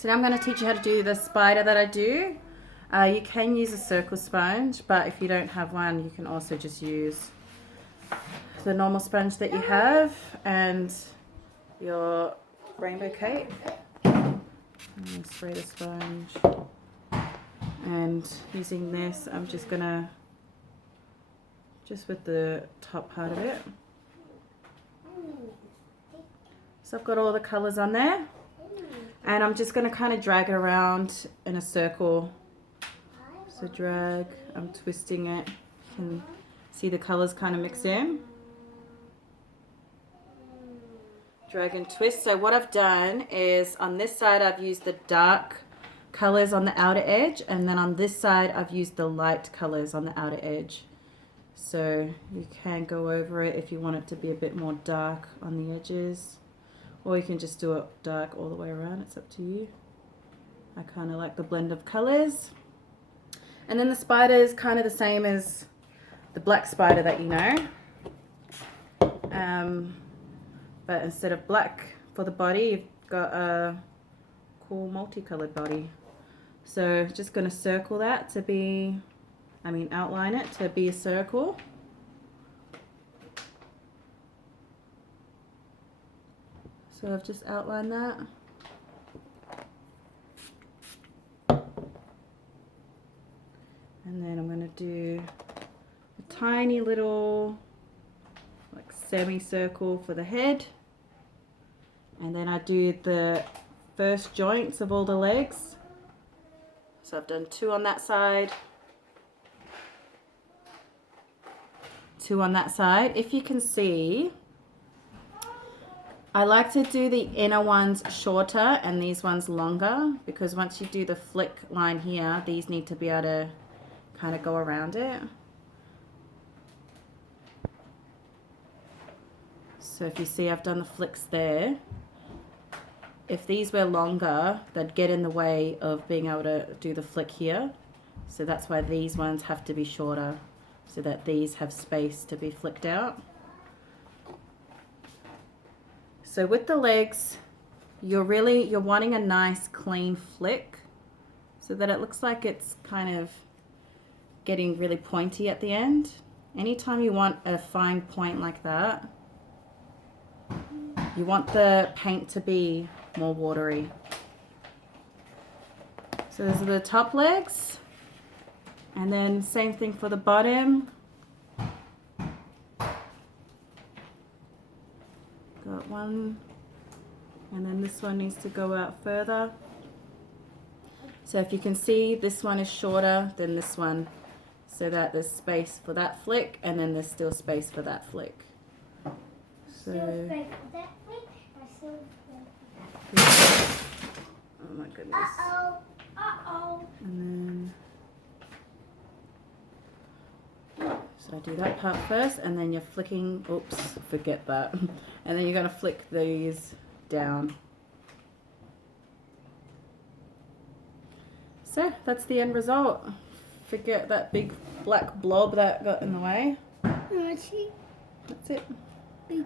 So now I'm going to teach you how to do the spider that I do. You can use a circle sponge, but if you don't have one, you can also just use the normal sponge that you have and your rainbow cake. I'm going to spray the sponge. And using this, I'm just going to, just with the top part of it. So I've got all the colours on there. And I'm just going to kind of drag it around in a circle. So drag, I'm twisting it. You can see the colours kind of mix in. Drag and twist. So what I've done is on this side I've used the dark colours on the outer edge, and then on this side I've used the light colours on the outer edge. So you can go over it if you want it to be a bit more dark on the edges. Or you can just do it dark all the way around, it's up to you. I kind of like the blend of colours. And then the spider is kind of the same as the black spider that you know. But instead of black for the body, you've got a cool multicoloured body. So just going to circle that to be, outline it to be a circle. So I've just outlined that. And then I'm going to do a tiny little like semicircle for the head. And then I do the first joints of all the legs. So I've done 2 on that side, 2 on that side. If you can see, I like to do the inner ones shorter and these ones longer, because once you do the flick line here, these need to be able to kind of go around it. So if you see, I've done the flicks there. If these were longer, they'd get in the way of being able to do the flick here. So that's why these ones have to be shorter, so that these have space to be flicked out. So with the legs, you're wanting a nice clean flick so that it looks like it's kind of getting really pointy at the end. Anytime you want a fine point like that, you want the paint to be more watery. So those are the top legs, and then same thing for the bottom. Got one, and then this one needs to go out further. So if you can see, this one is shorter than this one, so that there's space for that flick, and then there's still space for that flick. So, oh my goodness. Uh-oh. Uh-oh. And then, so I do that part first, and then you're flicking, oops, forget that. And then you're going to flick these down. So that's the end result. Forget that big black blob that got in the way. Let's see. That's it. Big